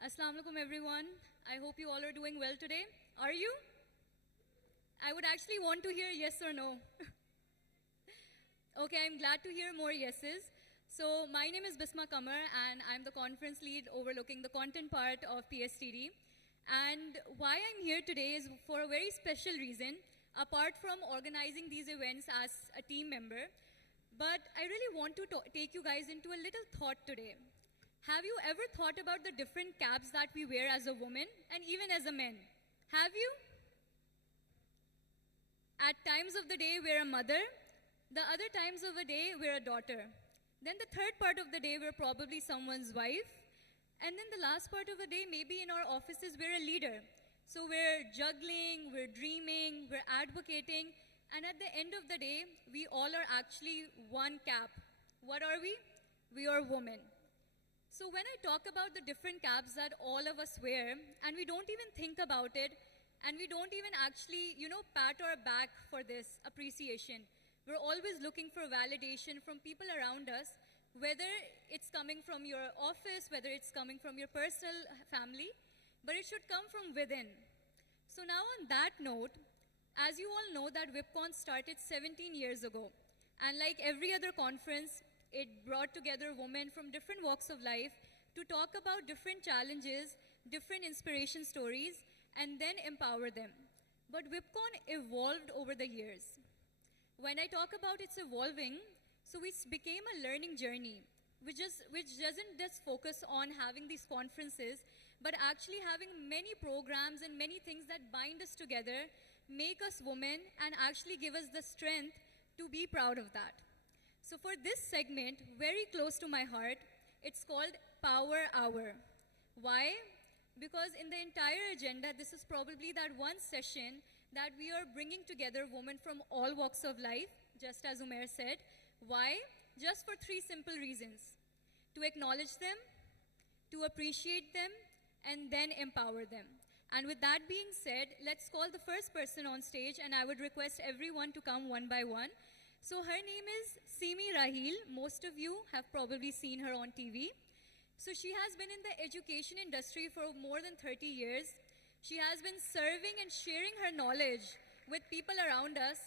Assalamu alaikum everyone. I hope you all are doing well today. Are you? I would actually want to hear yes or no. Okay, I'm glad to hear more yeses. So my name is Bisma Kamar and I'm the conference lead overlooking the content part of PSTD. And why I'm here today is for a very special reason, apart from organizing these events as a team member. But I really want to take you guys into a little thought today. Have you ever thought about the different caps that we wear as a woman and even as a man? Have you? At times of the day, we're a mother. The other times of the day, we're a daughter. Then the third part of the day, we're probably someone's wife. And then the last part of the day, maybe in our offices, we're a leader. So we're juggling, we're dreaming, we're advocating. And at the end of the day, we all are actually one cap. What are we? We are women. So when I talk about the different caps that all of us wear, and we don't even think about it, and we don't even actually, pat our back for this appreciation. We're always looking for validation from people around us, whether it's coming from your office, whether it's coming from your personal family, but it should come from within. So now on that note, as you all know that WIPCON started 17 years ago, and like every other conference, it brought together women from different walks of life to talk about different challenges, different inspiration stories, and then empower them. But WIPCON evolved over the years. When I talk about its evolving, so it became a learning journey, which doesn't just focus on having these conferences, but actually having many programs and many things that bind us together, make us women, and actually give us the strength to be proud of that. So for this segment, very close to my heart, it's called Power Hour. Why? Because in the entire agenda, this is probably that one session that we are bringing together women from all walks of life, just as Umair said. Why? Just for three simple reasons. To acknowledge them, to appreciate them, and then empower them. And with that being said, let's call the first person on stage, and I would request everyone to come one by one. So her name is Simi Rahil. Most of you have probably seen her on TV. So she has been in the education industry for more than 30 years. She has been serving and sharing her knowledge with people around us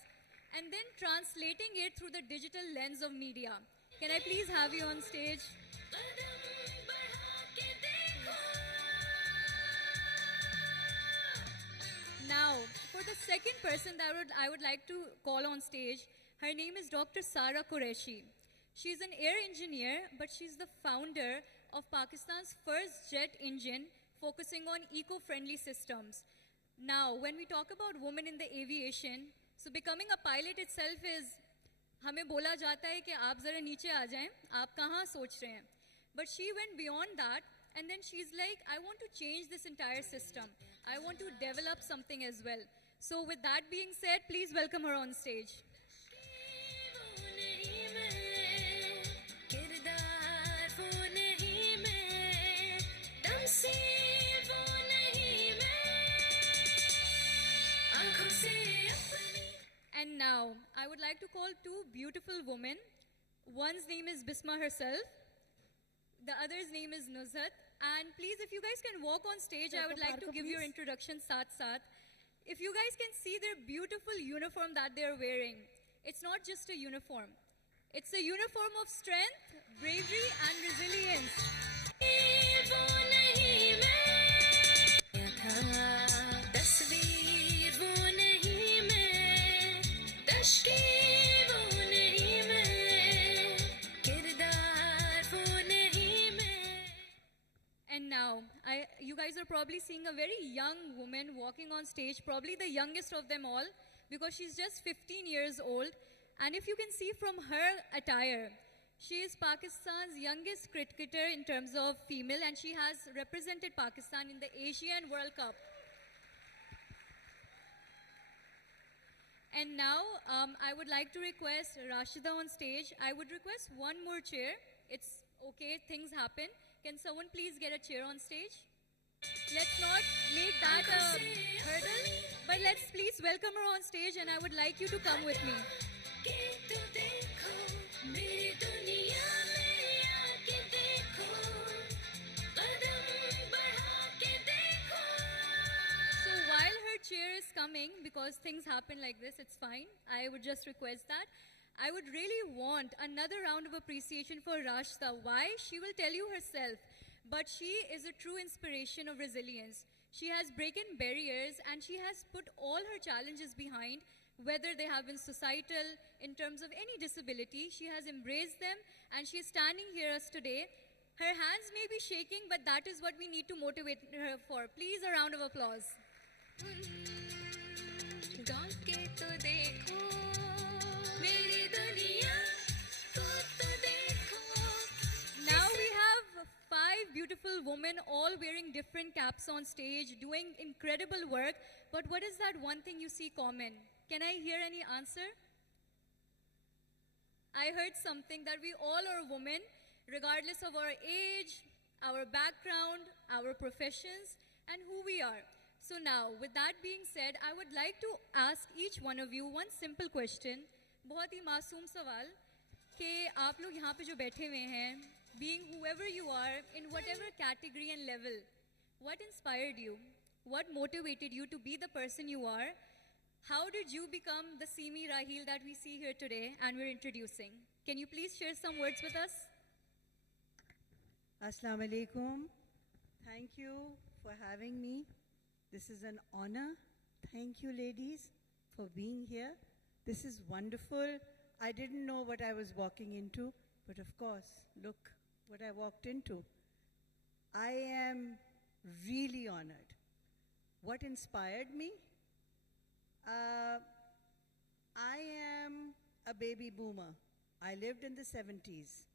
and then translating it through the digital lens of media. Can I please have you on stage? Now, for the second person that I would like to call on stage, her name is Dr. Sara Qureshi. She's an air engineer, but she's the founder of Pakistan's first jet engine focusing on eco-friendly systems. Now, when we talk about women in the aviation, so becoming a pilot itself is, हमें बोला जाता है कि आप ज़रा नीचे आ जाएं, आप कहाँ सोच रहे हैं? But she went beyond that, and then she's like, I want to change this entire system. I want to develop something as well. So with that being said, please welcome her on stage. And now, I would like to call two beautiful women. One's name is Bisma herself. The other's name is Nuzhat. And please, if you guys can walk on stage, I would like to give your introduction, Saath. If you guys can see their beautiful uniform that they're wearing, it's not just a uniform. It's a uniform of strength, bravery, and resilience. And now, you guys are probably seeing a very young woman walking on stage, probably the youngest of them all, because she's just 15 years old. And if you can see from her attire, she is Pakistan's youngest cricketer in terms of female, and she has represented Pakistan in the Asian World Cup. And now, I would like to request Rashida on stage. I would request one more chair. It's okay, things happen. Can someone please get a chair on stage? Let's not make that a hurdle, but let's please welcome her on stage, and I would like you to come with me. coming because things happen like this. It's fine. I would just request that. I would really want another round of appreciation for Rashta. Why? She will tell you herself. But she is a true inspiration of resilience. She has broken barriers and she has put all her challenges behind, whether they have been societal, in terms of any disability. She has embraced them and she is standing here us today. Her hands may be shaking, but that is what we need to motivate her for. Please, a round of applause. Now we have five beautiful women all wearing different caps on stage, doing incredible work. But what is that one thing you see common? Can I hear any answer? I heard something that we all are women, regardless of our age, our background, our professions, and who we are. So now, with that being said, I would like to ask each one of you one simple question. बहुत ही मासूम सवाल कि आप लोग यहाँ पे जो बैठे हुए हैं, being whoever you are, in whatever category and level, what inspired you? What motivated you to be the person you are? How did you become the Simi Rahil that we see here today and we're introducing? Can you please share some words with us? Assalamu alaikum. Thank you for having me. This is an honor. Thank you, ladies, for being here. This is wonderful. I didn't know what I was walking into, but of course, look what I walked into. I am really honored. What inspired me? I am a baby boomer. I lived in the 70s.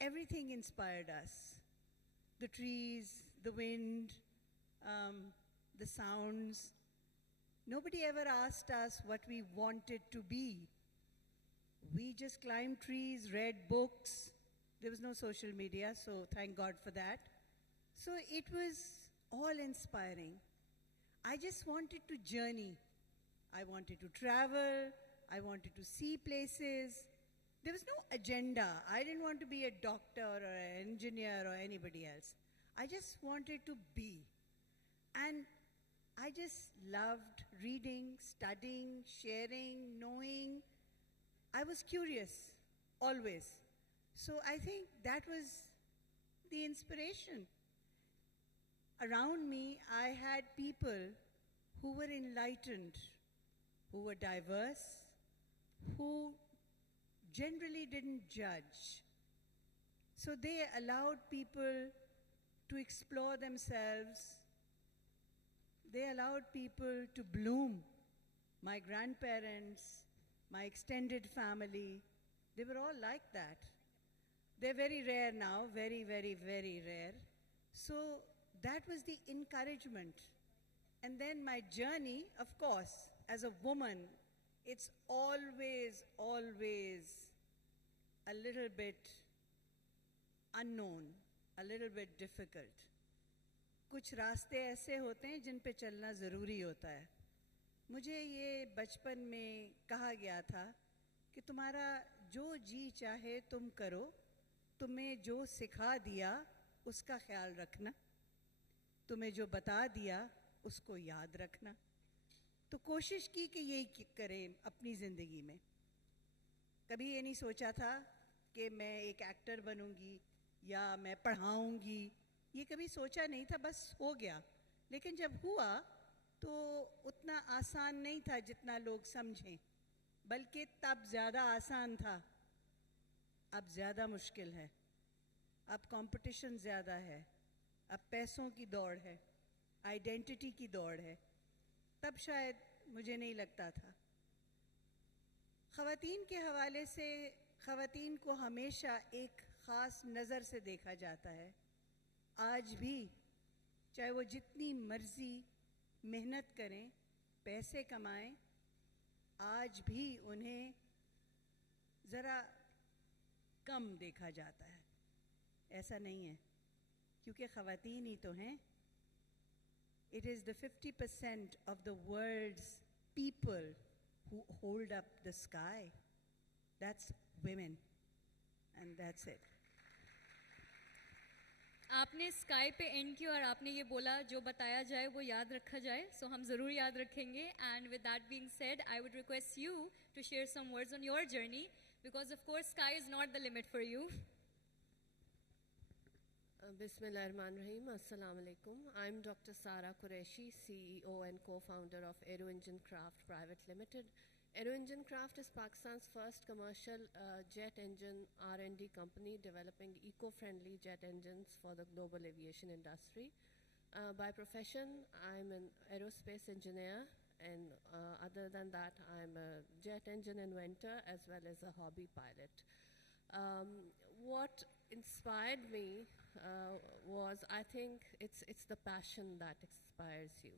Everything inspired us. The trees, the wind, the sounds. Nobody ever asked us what we wanted to be. We just climbed trees, read books. There was no social media, so thank God for that. So it was all inspiring. I just wanted to journey. I wanted to travel. I wanted to see places. There was no agenda. I didn't want to be a doctor or an engineer or anybody else. I just wanted to be. And I just loved reading, studying, sharing, knowing. I was curious, always. So I think that was the inspiration. Around me, I had people who were enlightened, who were diverse, who generally didn't judge. So they allowed people to explore themselves. They allowed people to bloom. My grandparents, my extended family, they were all like that. They're very rare now, very, very, very rare. So that was the encouragement. And then my journey, of course, as a woman, it's always, always a little bit unknown, a little bit difficult. कुछ रास्ते ऐसे होते हैं जिन पे चलना ज़रूरी होता है. मुझे ये बचपन में कहा गया था कि तुम्हारा जो जी चाहे तुम करो, तुम्हें जो सिखा दिया उसका ख्याल रखना, तुम्हें जो बता दिया उसको याद रखना. तो कोशिश की कि यही करें अपनी ज़िंदगी में. कभी ये नहीं सोचा था कि मैं एक एक्टर बनूंगी या मैं पढ़ाऊंगी, ये कभी सोचा नहीं था, बस हो गया. लेकिन जब हुआ तो उतना आसान नहीं था जितना लोग समझें, बल्कि तब ज़्यादा आसान था. अब ज़्यादा मुश्किल है. अब कंपटीशन ज़्यादा है. अब पैसों की दौड़ है, आइडेंटिटी की दौड़ है. तब शायद मुझे नहीं लगता था. ख़वातीन के हवाले से ख़वातीन को हमेशा एक ख़ास नज़र से देखा जाता है. आज भी चाहे वो जितनी मर्ज़ी मेहनत करें, पैसे कमाएं, आज भी उन्हें ज़रा कम देखा जाता है. ऐसा नहीं है, क्योंकि ख़वातीन ही तो हैं. It is the 50% of the world's people who hold up the sky. That's women, and that's it. आपने स्काई पे एंड किया और आपने ये बोला जो बताया जाए वो याद रखा जाए, सो हम ज़रूर याद रखेंगे. And with that being said, I would request you to share some words on your journey, because of course sky is not the limit for you. Bismillahirrahmanirrahim. Assalamu alaikum. I'm Dr. Sara Qureshi, CEO and co-founder of Aero Engine Craft Private Limited. Aero Engine Craft is Pakistan's first commercial jet engine R&D company developing eco-friendly jet engines for the global aviation industry. By profession, I'm an aerospace engineer, and other than that, I'm a jet engine inventor as well as a hobby pilot. What inspired me was, I think, it's the passion that inspires you.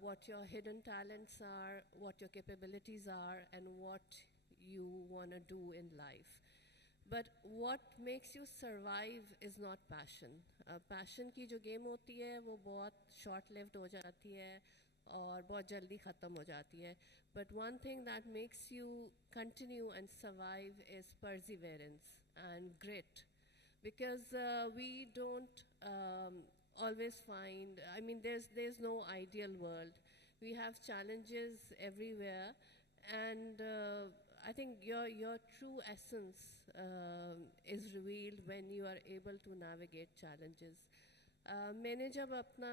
What your hidden talents are, what your capabilities are, and what you want to do in life. But what makes you survive is not passion. Passion की जो game होती है वो बहुत short lived हो जाती है और बहुत जल्दी ख़त्म हो जाती है. But one thing that makes you continue and survive is perseverance and grit. Because we don't always find, I mean, there's no ideal world. We have challenges everywhere, and I think your true essence is revealed when you are able to navigate challenges. मैंने जब अपना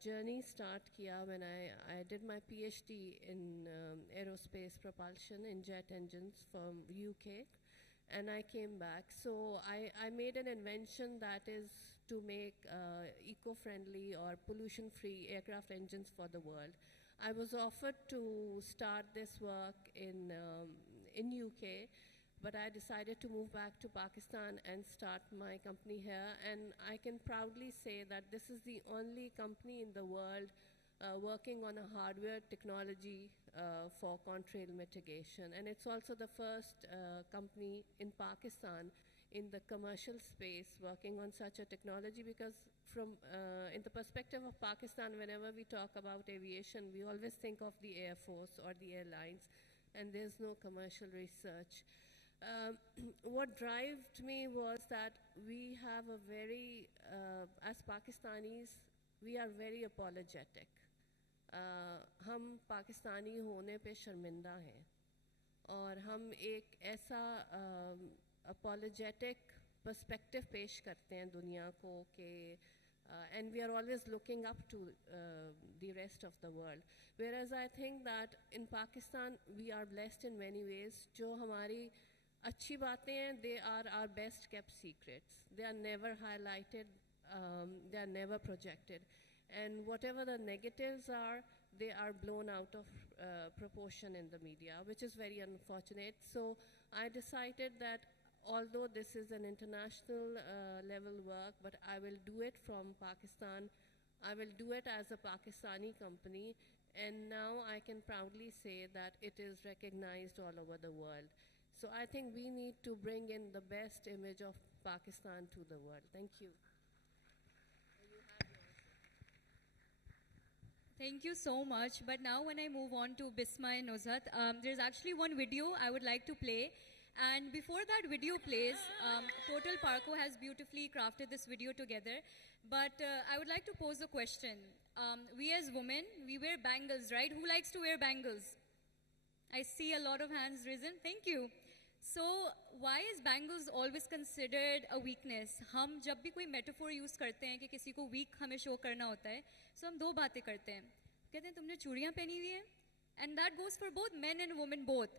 journey start किया, when I did my PhD in aerospace propulsion in jet engines from UK, and I came back. So I made an invention that is to make eco-friendly or pollution-free aircraft engines for the world. I was offered to start this work in UK, but I decided to move back to Pakistan and start my company here. And I can proudly say that this is the only company in the world working on a hardware technology for contrail mitigation. And it's also the first company in Pakistan in the commercial space working on such a technology, because from in the perspective of Pakistan, whenever we talk about aviation, we always think of the Air Force or the airlines, and there's no commercial research. What drove me was that we have a very, as Pakistanis, we are very apologetic. हम पाकिस्तानी होने पे शर्मिंदा हैं और हम एक ऐसा apologetic perspective पेश करते हैं दुनिया को कि and we are always looking up to the rest of the world. Whereas I think that in Pakistan we are blessed in many ways. जो हमारी अच्छी बातें हैं, they are our best kept secrets. They are never highlighted, they are never projected. And whatever the negatives are, they are blown out of proportion in the media, which is very unfortunate. So I decided that although this is an international level work, but I will do it from Pakistan. I will do it as a Pakistani company, and now I can proudly say that it is recognized all over the world. So I think we need to bring in the best image of Pakistan to the world. Thank you. Thank you so much. But now when I move on to Bisma and Nuzhat, there's actually one video I would like to play. And before that video plays, Total Parco has beautifully crafted this video together. But I would like to pose a question. We as women, we wear bangles, right? Who likes to wear bangles? I see a lot of hands risen. Thank you. So why is bangles always considered a weakness? हम जब भी कोई metaphor use करते हैं कि किसी को weak हमें show करना होता है, so हम दो बातें करते हैं. कहते हैं तुमने चूड़ियाँ पहनी हुई हैं, and that goes for both men and women both.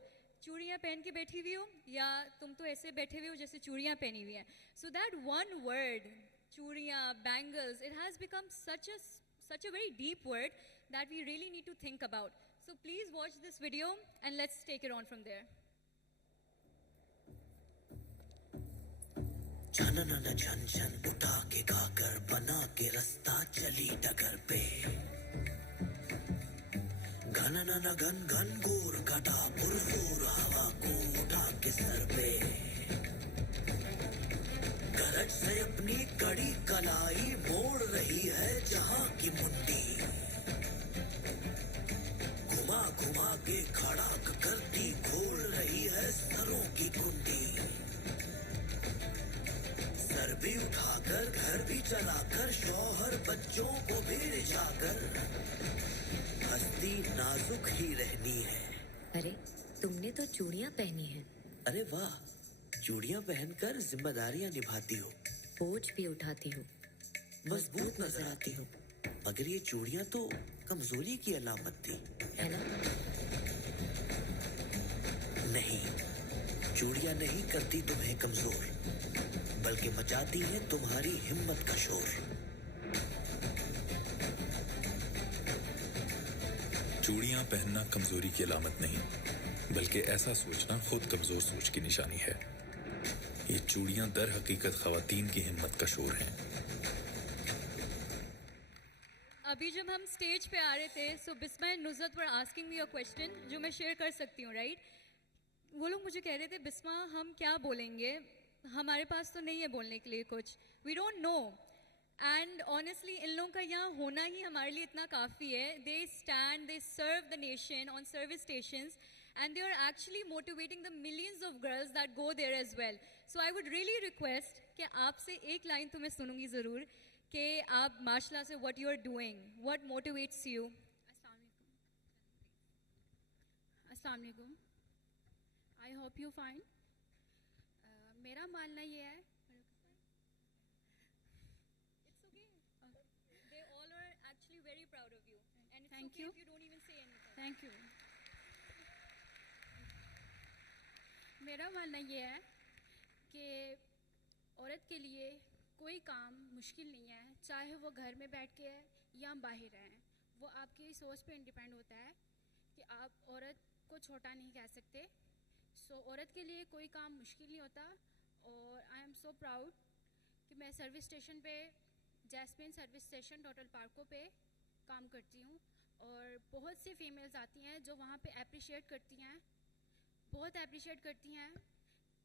चूड़ियाँ पहन के बैठी हुई हो या तुम तो ऐसे बैठे हुए हो जैसे चूड़ियाँ पहनी हुई हैं. So that one word, चूड़ियाँ, bangles, it has become such a very deep word that we really need to think about. So please watch this video and let's take it on from there. छनन न झन झन उठा के खाकर बना के रास्ता चली डगर पे घनन न घन घन घूर घटा पुरजोर हवा को उठा के सर पे गरज से अपनी कड़ी कलाई मोड़ रही है जहां की मुंडी घुमा घुमा के खड़ा करती खोल रही है सरों की कुंडी सर भी उठाकर घर भी चलाकर शौहर बच्चों को भी रिझाकर हस्ती नाजुक ही रहनी है। अरे तुमने तो चूड़ियां पहनी हैं। अरे वाह, चूड़ियां पहनकर जिम्मेदारियां निभाती हो, बोझ भी उठाती हो, मजबूत नजर आती हो। मगर ये चूड़ियां तो कमजोरी की अलामत थी, है ना? नहीं, चूड़ियां नहीं करती तुम्हें कमजोर, बल्कि मचाती है तुम्हारी हिम्मत का शोर। चूड़ियां पहनना कमजोरी की अलामत नहीं, बल्कि ऐसा सोचना खुद कमजोर सोच की निशानी है। ये चूड़ियां दर हकीकत खवातीन की हिम्मत का शोर हैं। अभी जब हम स्टेज पे आ रहे थे, so Bisma and Nuzrat were asking me a question जो मैं शेयर कर सकती हूँ, राइट? वो लोग मुझे कह रहे थे, बिस्मा हम क्या बोलेंगे, हमारे पास तो नहीं है बोलने के लिए कुछ, we don't know. And honestly इन लोगों का यहाँ होना ही हमारे लिए इतना काफ़ी है। They stand, they serve the nation on service stations and they are actually motivating the millions of girls that go there as well. So I would really request कि आपसे एक लाइन तो मैं सुनूंगी ज़रूर कि आप माशाल्लाह से what you are doing, what motivates you. अस्सलाम वालेकुम। I hope you fine. मेरा मानना ये है, It's okay. They all are actually very proud of you. And it's Thank okay you. if you don't even say anything. Thank you. मेरा मानना ये है कि औरत के लिए कोई काम मुश्किल नहीं है, चाहे वो घर में बैठ के है या बाहर है। वो आपकी सोच पे डिपेंड होता है कि आप औरत को छोटा नहीं कह सकते। सो औरत के लिए कोई काम मुश्किल नहीं होता। और आई एम सो प्राउड कि मैं सर्विस स्टेशन पे, जैस्मिन सर्विस स्टेशन टोटल पार्को पे काम करती हूँ। और बहुत सी फीमेल्स आती हैं जो वहाँ पे अप्रिशिएट करती हैं, बहुत अप्रिशिएट करती हैं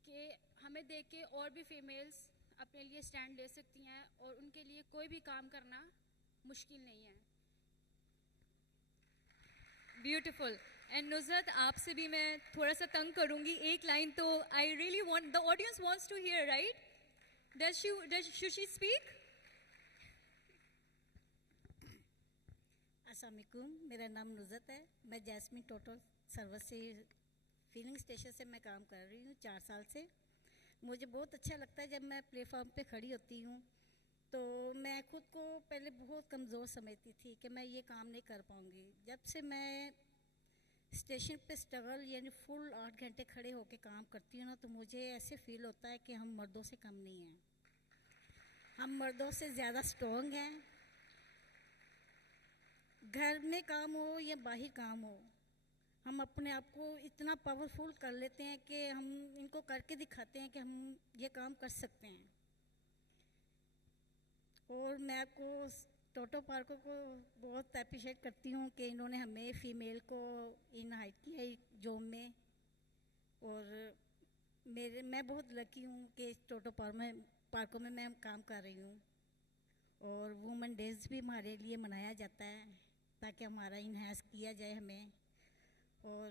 कि हमें देख के और भी फीमेल्स अपने लिए स्टैंड ले सकती हैं और उनके लिए कोई भी काम करना मुश्किल नहीं है। ब्यूटिफुल। एंड नुज़रत आपसे भी मैं थोड़ा सा तंग करूंगी, एक लाइन तो I really want, the audience wants to hear, right? Should she speak? अस्सलाम वालेकुम, मेरा नाम नुज़रत है। मैं जैस्मिन टोटल सर्विस से फिलिंग स्टेशन से मैं काम कर रही हूँ 4 साल से। मुझे बहुत अच्छा लगता है जब मैं प्लेटफॉर्म पे खड़ी होती हूँ तो मैं खुद को पहले बहुत कमज़ोर समझती थी कि मैं ये काम नहीं कर पाऊँगी। जब से मैं स्टेशन पे स्ट्रगल यानी फुल 8 घंटे खड़े होकर काम करती हूँ ना, तो मुझे ऐसे फील होता है कि हम मर्दों से कम नहीं हैं, हम मर्दों से ज़्यादा स्ट्रॉन्ग हैं। घर में काम हो या बाहर काम हो, हम अपने आप को इतना पावरफुल कर लेते हैं कि हम इनको करके दिखाते हैं कि हम ये काम कर सकते हैं। और मैं आपको टोटो पार्को को बहुत अप्रिशिएट करती हूँ कि इन्होंने हमें फ़ीमेल को इन हाइट किया जॉब में। और मैं बहुत लकी हूँ कि टोटो पार्को में मैं काम कर रही हूँ। और वुमेन डेज भी हमारे लिए मनाया जाता है ताकि हमारा इन्हांस किया जाए हमें। और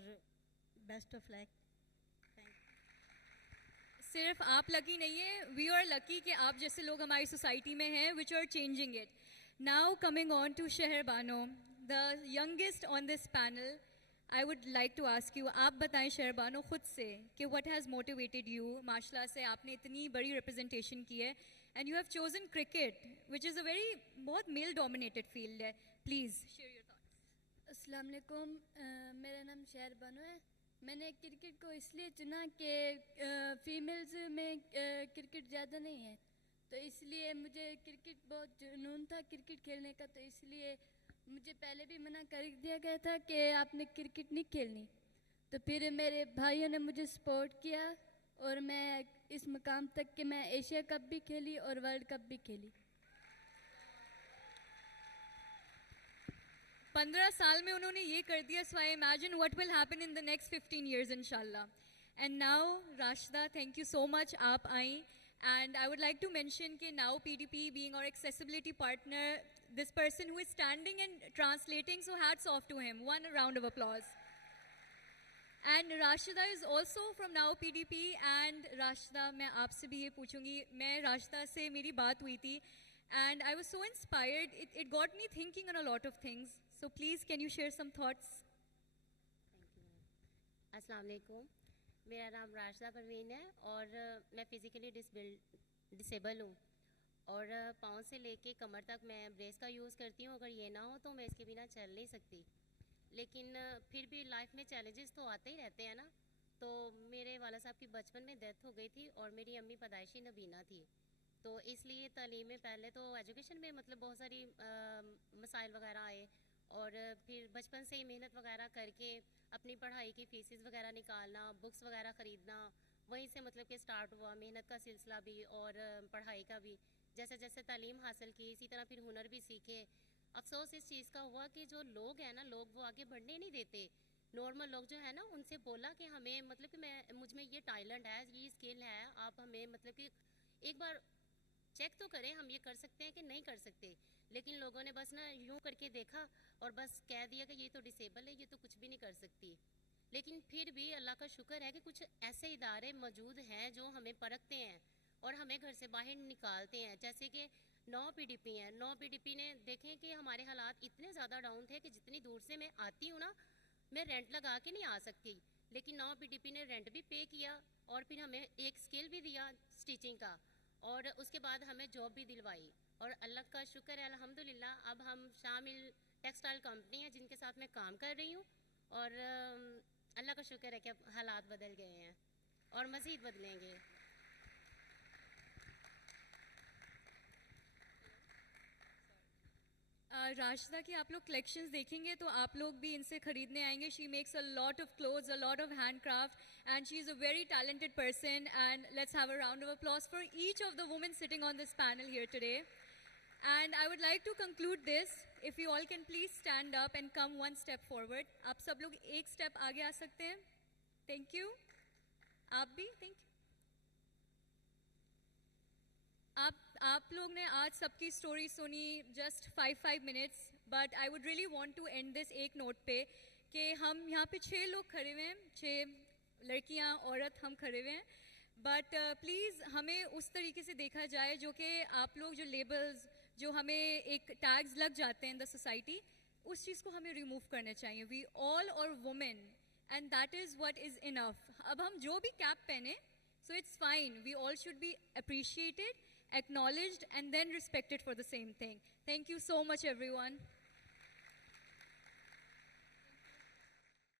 बेस्ट ऑफ लक। सिर्फ आप लकी नहीं है, वी आर लकी कि आप जैसे लोग हमारी सोसाइटी में हैं which are changing it. Now coming on to Shehar Bano, the youngest on this panel, I would like to ask you, आप बताएं शहर बानो खुद से कि व्हाट हैज़ मोटिवेटेड यू। माशाल्लाह से आपने इतनी बड़ी रिप्रेजेंटेशन की है and you have chosen cricket which is a very बहुत मेल डोमिनेटेड फील्ड है। Please share your thoughts. अस्सलाम वालेकुम, मेरा नाम शहर बानो है। मैंने क्रिकेट को इसलिए चुना कि फीमेल्स में क्रिकेट ज़्यादा नहीं है, तो इसलिए मुझे क्रिकेट बहुत जुनून था क्रिकेट खेलने का। तो इसलिए मुझे पहले भी मना कर दिया गया था कि आपने क्रिकेट नहीं खेलनी। तो फिर मेरे भाइयों ने मुझे सपोर्ट किया और मैं इस मुकाम तक कि मैं एशिया कप भी खेली और वर्ल्ड कप भी खेली। 15 साल में उन्होंने ये कर दिया, so I imagine what will happen in the next 15 years इंशाल्लाह। And now Rashida, thank you so much, आप आई। And I would like to mention कि now PDP being our accessibility partner, this person who is standing and translating, so hats off to him, one round of applause. And Rashida is also from Now PDP. And Rashida, मैं आपसे भी ये पूछूंगी. मैं Rashida से मेरी बात हुई थी, and I was so inspired. It got me thinking on a lot of things. So please, can you share some thoughts? अस्सलाम वालेकुम, मेरा नाम राशिदा परवीन है और मैं फ़िज़िकली डिसेबल हूँ और पाँव से लेके कमर तक मैं ब्रेस का यूज़ करती हूँ. अगर ये ना हो तो मैं इसके बिना चल नहीं सकती. लेकिन फिर भी लाइफ में चैलेंजेस तो आते ही रहते हैं ना. तो मेरे वाला साहब की बचपन में डेथ हो गई थी और मेरी अम्मी पैदाइशी नबीना थी. तो इसलिए तालीम में पहले तो एजुकेशन में मतलब बहुत सारी मसाइल वगैरह आए और फिर बचपन से ही मेहनत वगैरह करके अपनी पढ़ाई की फ़ीसेस वगैरह निकालना, बुक्स वगैरह ख़रीदना, वहीं से मतलब कि स्टार्ट हुआ मेहनत का सिलसिला भी और पढ़ाई का भी. जैसे जैसे तालीम हासिल की इसी तरह फिर हुनर भी सीखे. अफसोस इस चीज़ का हुआ कि जो लोग हैं ना, लोग वो आगे बढ़ने नहीं देते. नॉर्मल लोग जो है ना, उनसे बोला कि हमें मतलब कि मुझ में ये टैलेंट है, ये स्किल है, आप हमें मतलब कि एक बार चेक तो करें हम ये कर सकते हैं कि नहीं कर सकते. लेकिन लोगों ने बस ना यूँ करके देखा और बस कह दिया कि ये तो डिसेबल है, ये तो कुछ भी नहीं कर सकती. लेकिन फिर भी अल्लाह का शुक्र है कि कुछ ऐसे इदारे मौजूद हैं जो हमें परखते हैं और हमें घर से बाहर निकालते हैं. जैसे कि 9 PDP हैं. 9 PDP ने देखें कि हमारे हालात इतने ज़्यादा डाउन थे कि जितनी दूर से मैं आती हूँ ना, मैं रेंट लगा के नहीं आ सकती. लेकिन 9 PDP ने रेंट भी पे किया और फिर हमें एक स्किल भी दिया स्टिचिंग का और उसके बाद हमें जॉब भी दिलवाई. और अल्लाह का शुक्र है अल्हम्दुलिल्लाह, अब हम शामिल टेक्सटाइल कंपनी है जिनके साथ मैं काम कर रही हूँ और अल्लाह का शुक्र है कि अब हालात बदल गए हैं और मज़ीद बदलेंगे. राशिदा की आप लोग कलेक्शंस देखेंगे तो आप लोग भी इनसे खरीदने आएंगे. She makes a lot of clothes, a lot of handcraft, and she is a very talented person. And let's have a round of applause for each of the women sitting on this panel here today. And I would like to conclude this. If you all can please stand up and come one step forward. आप सब लोग एक step आगे आ सकते हैं. Thank you. आप भी thank you. आप लोग ने आज सबकी स्टोरी सुनी just 5 minutes, but I would really want to end this एक नोट पे कि हम यहाँ पे 6 लोग खड़े हुए हैं, 6 लड़कियाँ औरत हम खड़े हुए हैं. बट प्लीज़ हमें उस तरीके से देखा जाए जो कि आप लोग जो लेबल्स जो हमें एक टैग्स लग जाते हैं इन द सोसाइटी, उस चीज़ को हमें रिमूव करना चाहिए. We all are women and that is what is enough. अब हम जो भी कैप पहने, so it's fine. We all should be appreciated, acknowledged, and then respected for the same thing. Thank you so much, everyone.